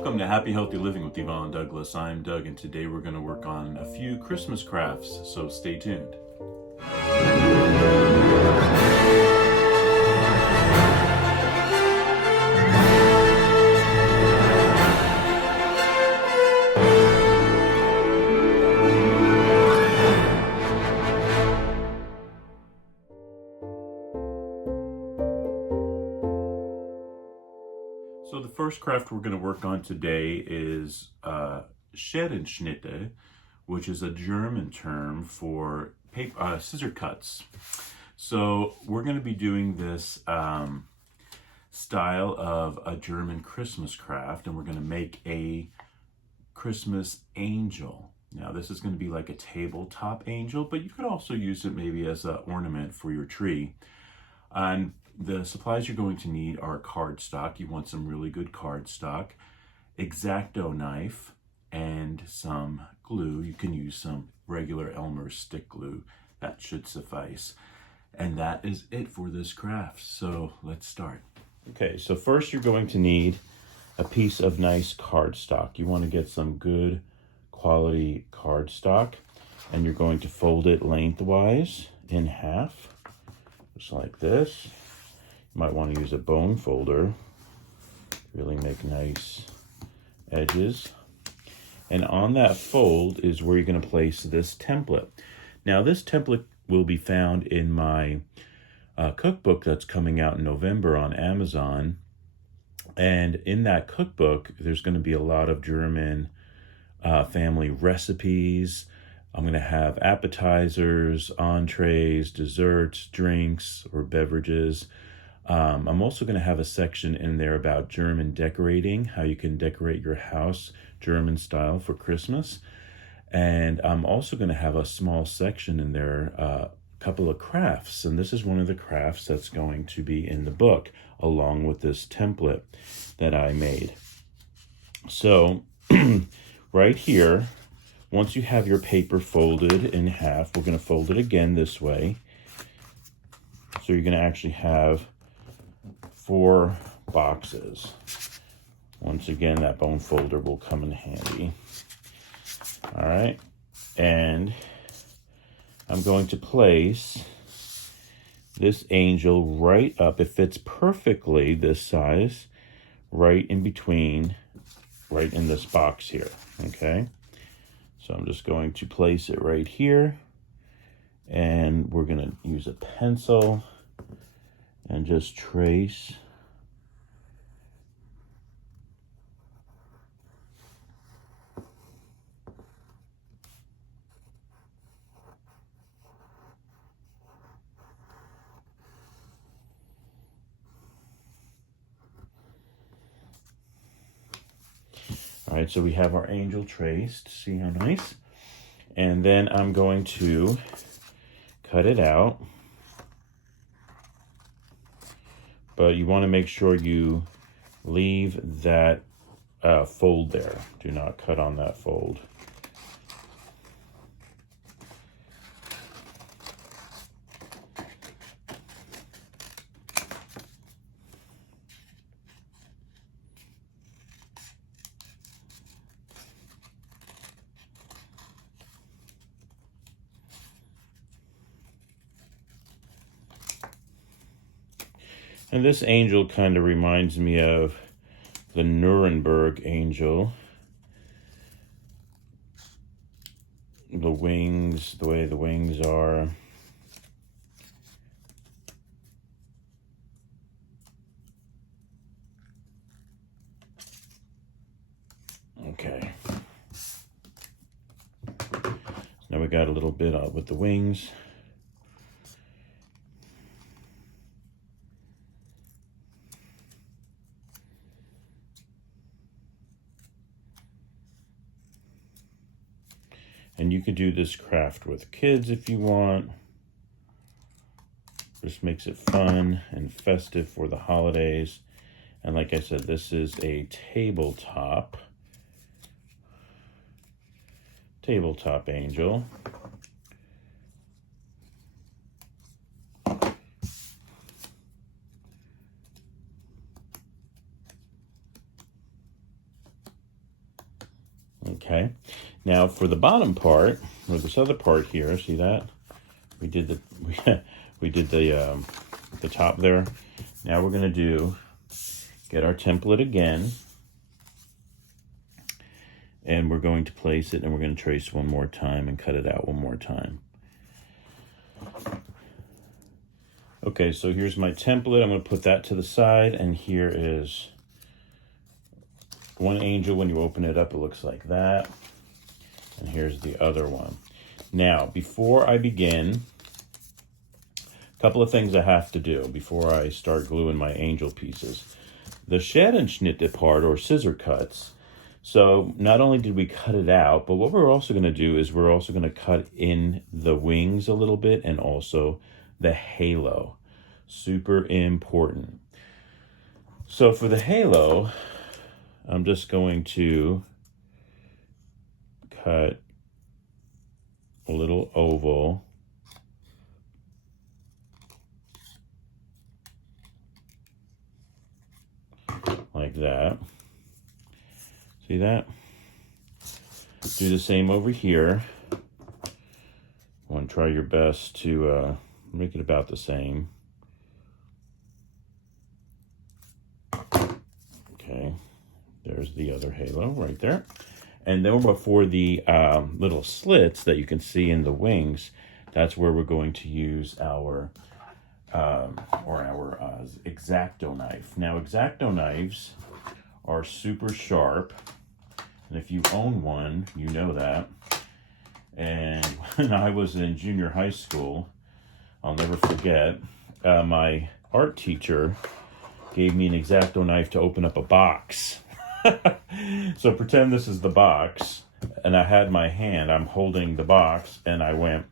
Welcome to Happy Healthy Living with Yvonne and Douglas. I'm Doug, and today we're going to work on a few Christmas crafts, so stay tuned. So the first craft we're going to work on today is Scherenschnitte, which is a German term for scissor cuts. So we're going to be doing this style of a German Christmas craft, and we're going to make a Christmas angel. Now this is going to be like a tabletop angel, but you could also use it maybe as an ornament for your tree. And the supplies you're going to need are cardstock. You want some really good cardstock, X-Acto knife, and some glue. You can use some regular Elmer's stick glue. That should suffice. And that is it for this craft. So let's start. Okay, so first you're going to need a piece of nice cardstock. You want to get some good quality cardstock, and you're going to fold it lengthwise in half, just like this. You might want to use a bone folder, really make nice edges. And on that fold is where you're going to place this template. Now this template will be found in my cookbook that's coming out in November on Amazon. And in that cookbook, there's going to be a lot of German family recipes. I'm going to have appetizers, entrees, desserts, drinks, or beverages. I'm also going to have a section in there about German decorating, how you can decorate your house German style for Christmas. And I'm also going to have a small section in there, a couple of crafts. And this is one of the crafts that's going to be in the book, along with this template that I made. So right here, once you have your paper folded in half, we're going to fold it again this way. So you're going to actually have 4 boxes. Once again, that bone folder will come in handy. All right, and I'm going to place this angel right up. It fits perfectly this size, right in between, right in this box here, okay? So I'm just going to place it right here, and we're going to use a pencil and just trace. All right, so we have our angel traced. See how nice? And then I'm going to cut it out. But you want to make sure you leave that fold there. Do not cut on that fold. And this angel kind of reminds me of the Nuremberg angel. The wings, the way the wings are. Okay. So now we got a little bit with the wings. And you could do this craft with kids if you want. Just makes it fun and festive for the holidays. And like I said, this is a tabletop angel. Okay, now for the bottom part, or this other part here, see that? We did the we did the top there. Now we're going to get our template again, and we're going to place it, and we're going to trace one more time and cut it out one more time. Okay, so here's my template. I'm going to put that to the side, and here is one angel. When you open it up, it looks like that. And here's the other one. Now, before I begin, a couple of things I have to do before I start gluing my angel pieces. The Scherenschnitte part, or scissor cuts. So not only did we cut it out, but what we're also going to do is we're also going to cut in the wings a little bit, and also the halo. Super important. So for the halo, I'm just going to cut a little oval like that. See that? Do the same over here. Want to try your best to make it about the same. Okay, there's the other halo right there. And then for the little slits that you can see in the wings, that's where we're going to use our X-Acto knife. Now, X-Acto knives are super sharp, and if you own one, you know that. And when I was in junior high school, I'll never forget, my art teacher gave me an X-Acto knife to open up a box. So pretend this is the box, and I had my hand, I'm holding the box, and I went,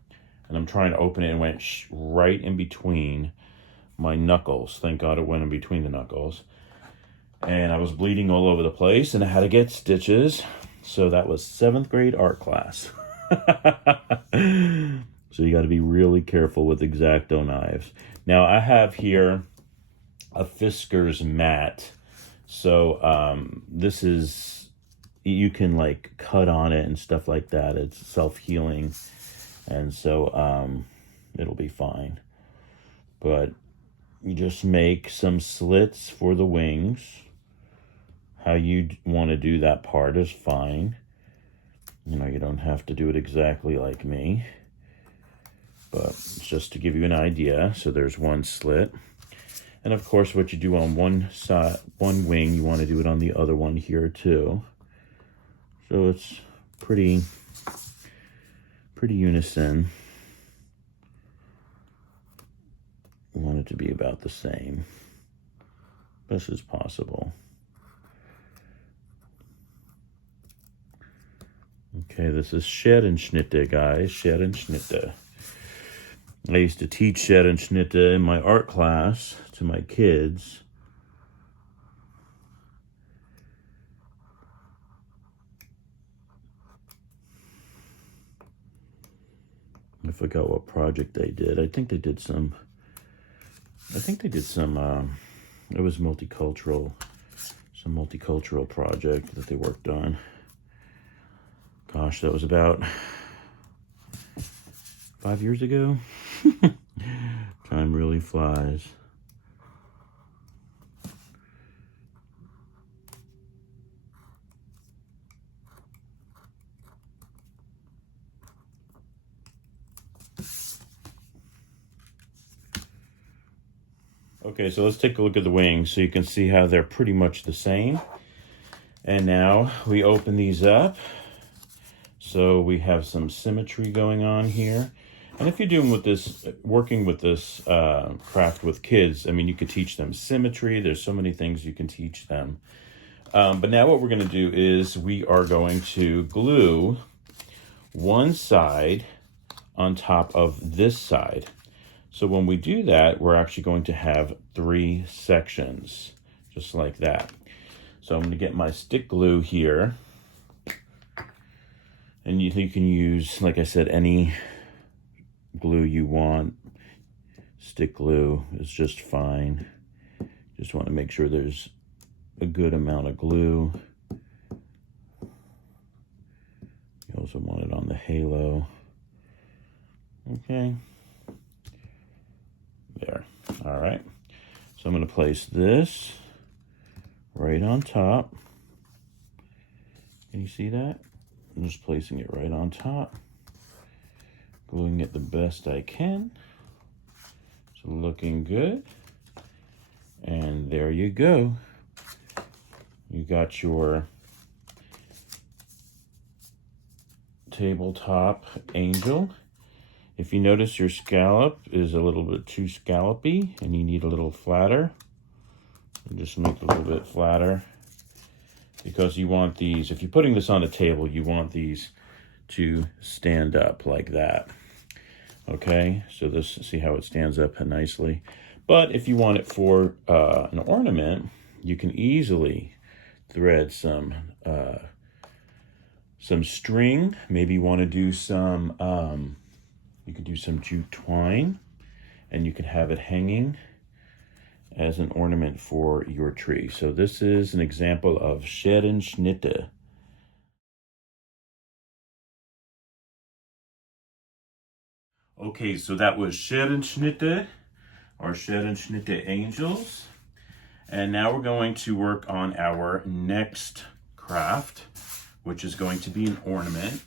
and I'm trying to open it, and went right in between my knuckles. Thank God it went in between the knuckles. And I was bleeding all over the place, and I had to get stitches. So that was 7th grade art class. So you got to be really careful with X-Acto knives. Now I have here a Fisker's mat. So this is, you can like cut on it and stuff like that. It's self-healing, and so it'll be fine. But you just make some slits for the wings. How you want to do that part is fine. You know, you don't have to do it exactly like me, but it's just to give you an idea. So there's one slit. And of course, what you do on one side, one wing, you want to do it on the other one here too. So it's pretty unison. You want it to be about the same, best as possible. Okay, this is Scherenschnitte, guys. Scherenschnitte. I used to teach Scherenschnitte in my art class to my kids. I forgot what project they did. I think they did some, it was multicultural, some multicultural project that they worked on. Gosh, that was about 5 years ago. Time really flies. Okay, so let's take a look at the wings so you can see how they're pretty much the same. And now we open these up. So we have some symmetry going on here. And if you're doing with this, working with this craft with kids, I mean, you could teach them symmetry. There's so many things you can teach them. But now what we're going to do is we are going to glue one side on top of this side. So when we do that, we're actually going to have 3 sections, just like that. So I'm going to get my stick glue here. And you can use, like I said, any glue you want. Stick glue is just fine. Just want to make sure there's a good amount of glue. You also want it on the halo. Okay. There. All right. So I'm going to place this right on top. Can you see that? I'm just placing it right on top. Gluing it the best I can. So looking good. And there you go. You got your tabletop angel. If you notice your scallop is a little bit too scallopy and you need a little flatter, just make it a little bit flatter, because you want these, if you're putting this on the table, you want these to stand up like that. Okay, so this, see how it stands up nicely. But if you want it for an ornament, you can easily thread some string. Maybe you want to do some, you could do some jute twine, and you can have it hanging as an ornament for your tree. So this is an example of Scherenschnitte. Okay, so that was Scherenschnitte, or Scherenschnitte angels. And now we're going to work on our next craft, which is going to be an ornament.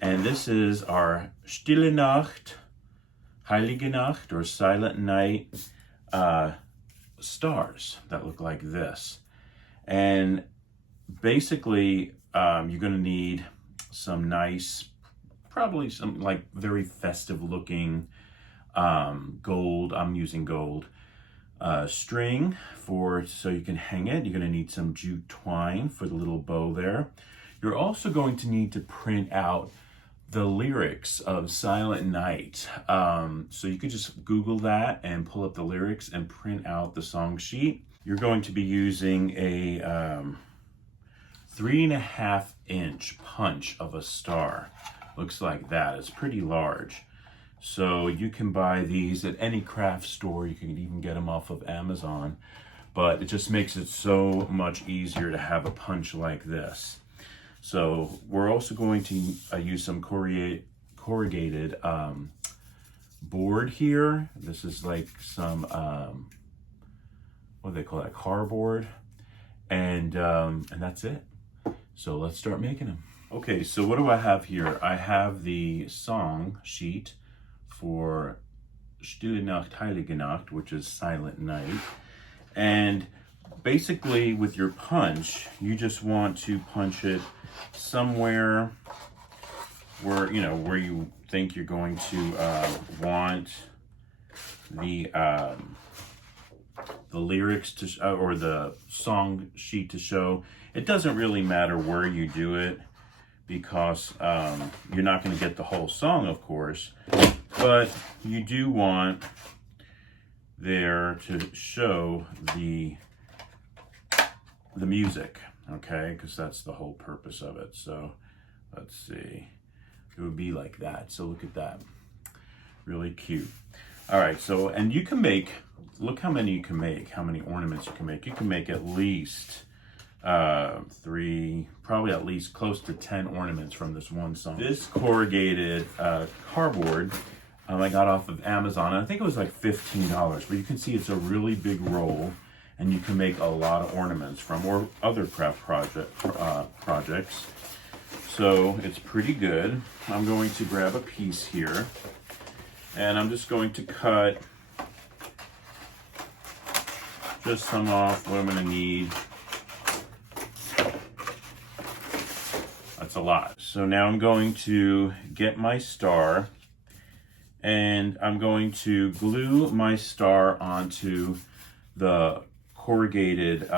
And this is our Stille Nacht, Heilige Nacht, or Silent Night stars that look like this. And basically, you're going to need some nice, probably some like very festive looking gold, I'm using gold, string so you can hang it. You're going to need some jute twine for the little bow there. You're also going to need to print out the lyrics of Silent Night. So you could just Google that and pull up the lyrics and print out the song sheet. You're going to be using a 3.5 inch punch of a star. Looks like that. It's pretty large. So you can buy these at any craft store. You can even get them off of Amazon. But it just makes it so much easier to have a punch like this. So we're also going to use some corrugated board here. This is like some, what do they call that, cardboard. And that's it. So let's start making them. Okay, so what do I have here? I have the song sheet for Stille Nacht, Heilige Nacht, which is Silent Night. And basically with your punch, you just want to punch it somewhere where, you know, where you think you're going to want the lyrics to, or the song sheet to show. It doesn't really matter where you do it, because you're not going to get the whole song, of course, but you do want there to show the music, okay, because that's the whole purpose of it. So let's see, it would be like that. So look at that, really cute. All right, so, and you can make, look how many you can make, how many ornaments you can make. You can make at least 3, probably at least close to 10 ornaments from this one song. This corrugated cardboard I got off of Amazon. I think it was like $15, but you can see it's a really big roll, and you can make a lot of ornaments from, or other craft projects. So it's pretty good. I'm going to grab a piece here, and I'm just going to cut just some off what I'm going to need. That's a lot. So now I'm going to get my star, and I'm going to glue my star onto the corrugated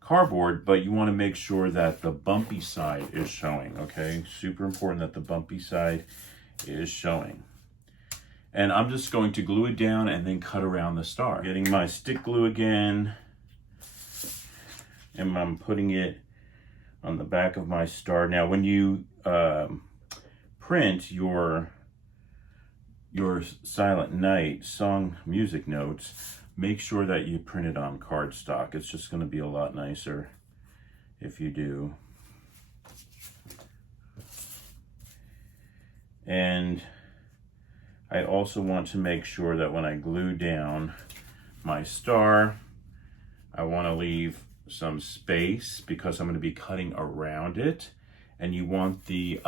cardboard, but you want to make sure that the bumpy side is showing, okay? Super important that the bumpy side is showing. And I'm just going to glue it down and then cut around the star. Getting my stick glue again, and I'm putting it on the back of my star. Now, when you print your Silent Night song music notes, make sure that you print it on cardstock. It's just going to be a lot nicer if you do. And I also want to make sure that when I glue down my star, I want to leave some space because I'm going to be cutting around it, and you want the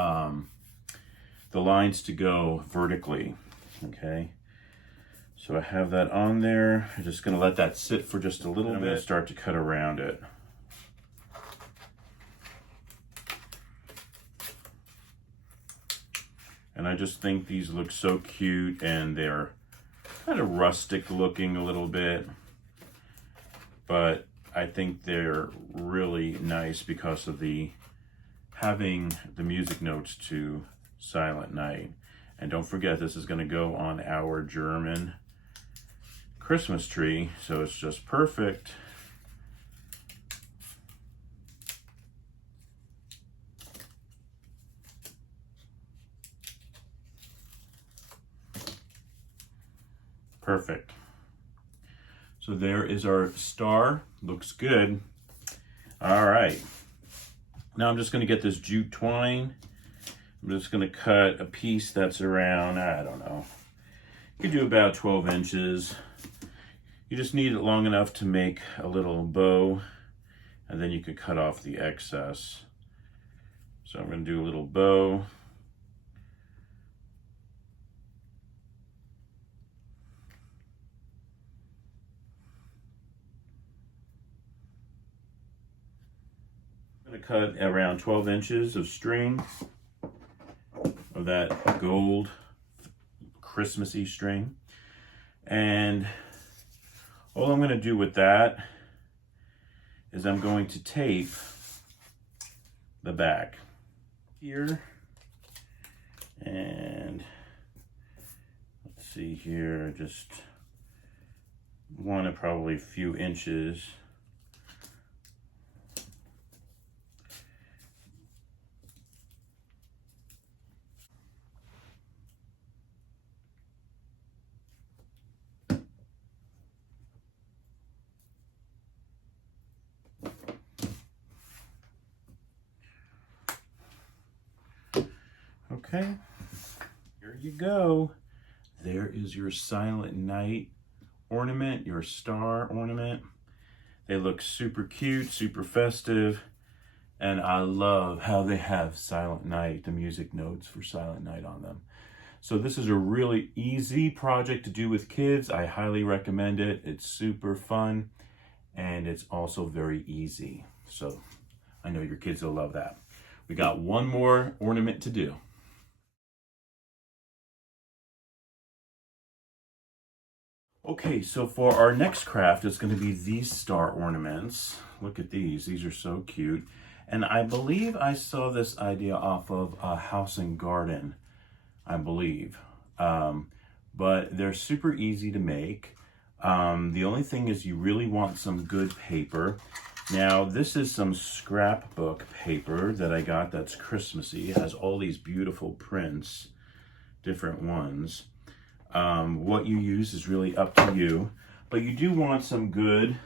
lines to go vertically. Okay, so I have that on there. I'm just going to let that sit for just a little bit. I'm going to start to cut around it. And I just think these look so cute, and they're kind of rustic looking a little bit, but I think they're really nice because of having the music notes to Silent Night. And don't forget, this is going to go on our German Christmas tree, so it's just perfect. Perfect. So there is our star. Looks good. All right. Now I'm just going to get this jute twine. I'm just going to cut a piece that's around, I don't know, you could do about 12 inches. You just need it long enough to make a little bow, and then you could cut off the excess. So I'm going to do a little bow. I'm going to cut around 12 inches of string, of that gold Christmassy string. And all I'm going to do with that is I'm going to tape the back here. And let's see here, just want probably a few inches. Okay, here you go. There is your Silent Night ornament, your star ornament. They look super cute, super festive, and I love how they have Silent Night, the music notes for Silent Night on them. So this is a really easy project to do with kids. I highly recommend it. It's super fun, and it's also very easy. So I know your kids will love that. We got one more ornament to do. Okay, so for our next craft, it's going to be these star ornaments. Look at these. These are so cute. And I believe I saw this idea off of House and Garden, I believe. But they're super easy to make. The only thing is you really want some good paper. Now, this is some scrapbook paper that I got that's Christmassy. It has all these beautiful prints, different ones. What you use is really up to you, but you do want some good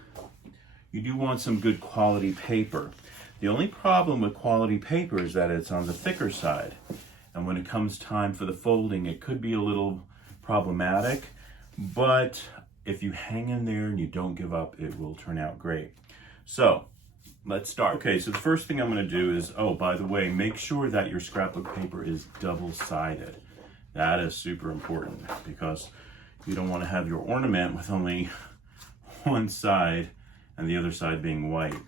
quality paper. The only problem with quality paper is that it's on the thicker side, and when it comes time for the folding, it could be a little problematic, but if you hang in there and you don't give up, it will turn out great. So let's start. Okay, so the first thing I'm going to do is, oh, by the way, make sure that your scrapbook paper is double-sided. That is super important because you don't want to have your ornament with only one side and the other side being white.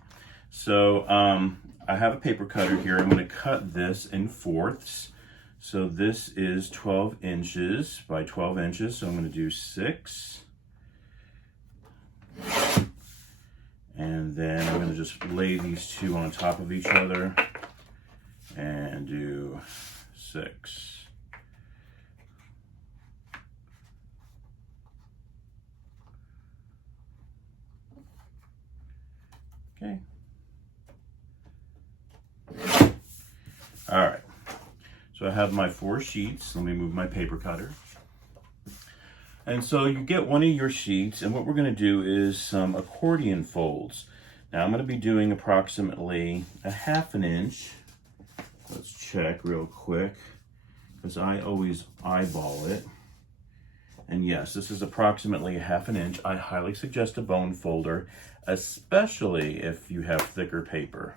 So I have a paper cutter here. I'm going to cut this in fourths. So this is 12 inches by 12 inches. So I'm going to do 6. And then I'm going to just lay these two on top of each other and do 6. Okay. All right. So I have my 4 sheets. Let me move my paper cutter. And so you get one of your sheets, and what we're going to do is some accordion folds. Now I'm going to be doing approximately a 1/2 inch. Let's check real quick. because I always eyeball it. And yes, this is approximately 1/2 inch. I highly suggest a bone folder, especially if you have thicker paper.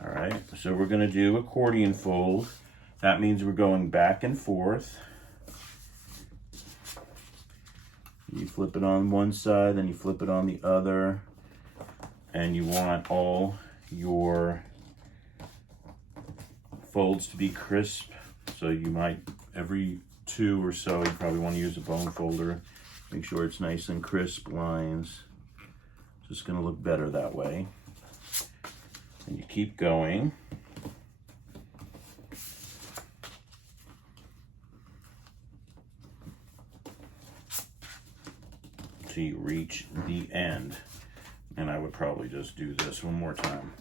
All right, so we're gonna do accordion fold. That means we're going back and forth. You flip it on one side, then you flip it on the other, and you want all your folds to be crisp. So you might, every 2 or so, you probably want to use a bone folder. Make sure it's nice and crisp lines. It's just going to look better that way. And you keep going. So you reach the end. And I would probably just do this one more time.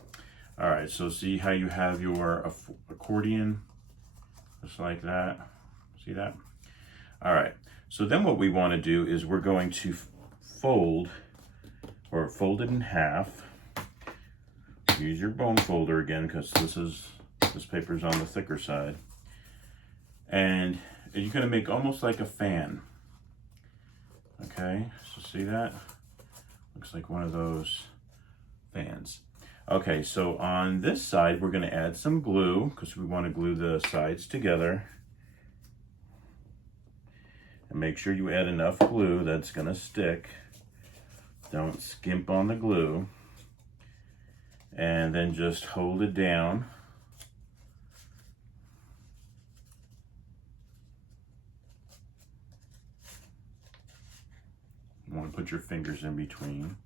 All right, so see how you have your accordion, just like that. See that? All right, so then what we want to do is we're going to fold, or fold it in half. Use your bone folder again, because this paper's on the thicker side. And you're going to make almost like a fan. Okay, so see that? Looks like one of those fans. Okay, so on this side, we're going to add some glue, because we want to glue the sides together. And make sure you add enough glue that's going to stick. Don't skimp on the glue. And then just hold it down. You want to put your fingers in between.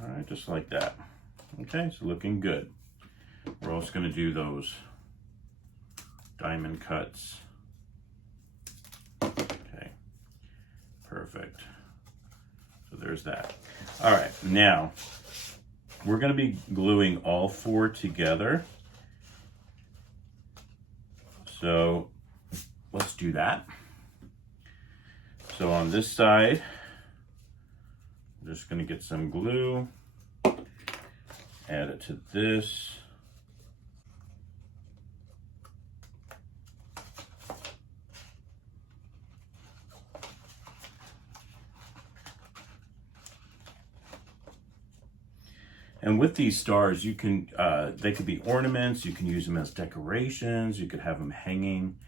All right, just like that. Okay, so looking good. We're also going to do those diamond cuts. Okay, perfect. So there's that. All right, now we're going to be gluing all 4 together. So let's do that. So on this side, I'm just going to get some glue. Add it to this. And with these stars, you can, they could be ornaments, you can use them as decorations, you could have them hanging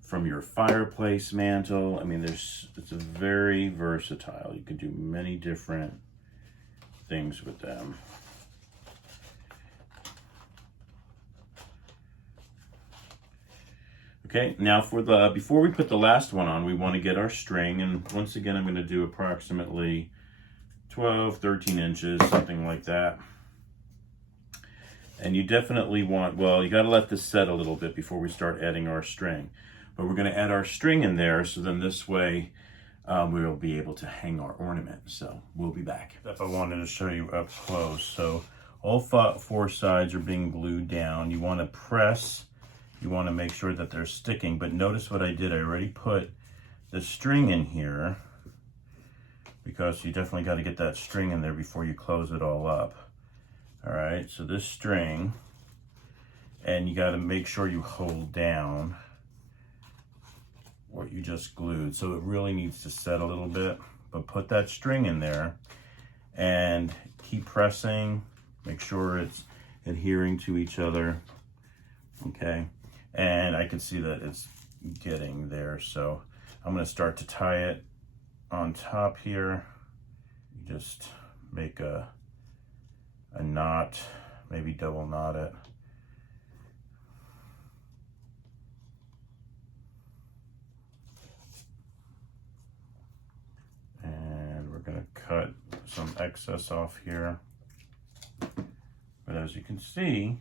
from your fireplace mantle. I mean, it's very versatile. You can do many different things with them. Okay, now before we put the last one on, we want to get our string, and once again, I'm going to do approximately 12, 13 inches, something like that. And you definitely want, well, you got to let this set a little bit before we start adding our string. But we're going to add our string in there, so then this way we'll be able to hang our ornament. So we'll be back. If I wanted to show you up close. So all 4 sides are being glued down. You want to press. You want to make sure that they're sticking, but notice what I did. I already put the string in here because you definitely got to get that string in there before you close it all up. All right, so this string, and you got to make sure you hold down what you just glued. So it really needs to set a little bit, but put that string in there and keep pressing. Make sure it's adhering to each other. Okay. And I can see that it's getting there. So I'm going to start to tie it on top here. Just make a knot, maybe double knot it. And we're going to cut some excess off here. But as you can see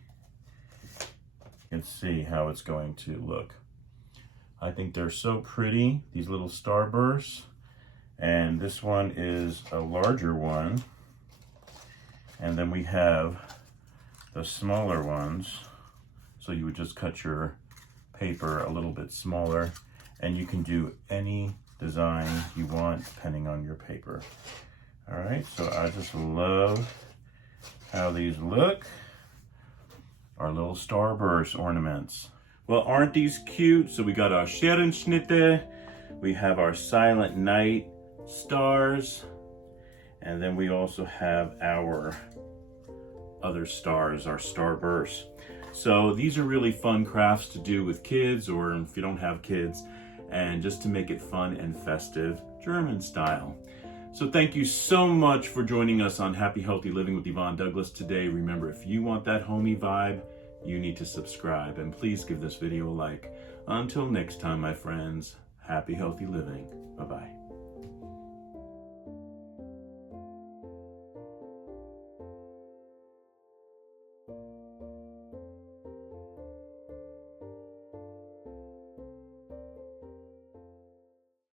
how it's going to look. I think they're so pretty, these little starbursts. And this one is a larger one. And then we have the smaller ones. So you would just cut your paper a little bit smaller, and you can do any design you want depending on your paper. All right, so I just love how these look. Our little starburst ornaments. Well, aren't these cute? So we got our Sternschnitte, we have our Silent Night stars, and then we also have our other stars, our starbursts. So these are really fun crafts to do with kids, or if you don't have kids, and just to make it fun and festive, German style. So thank you so much for joining us on Happy Healthy Living with Yvonne Douglas today. Remember, if you want that homey vibe, you need to subscribe, and please give this video a like. Until next time, my friends, happy healthy living. Bye-bye.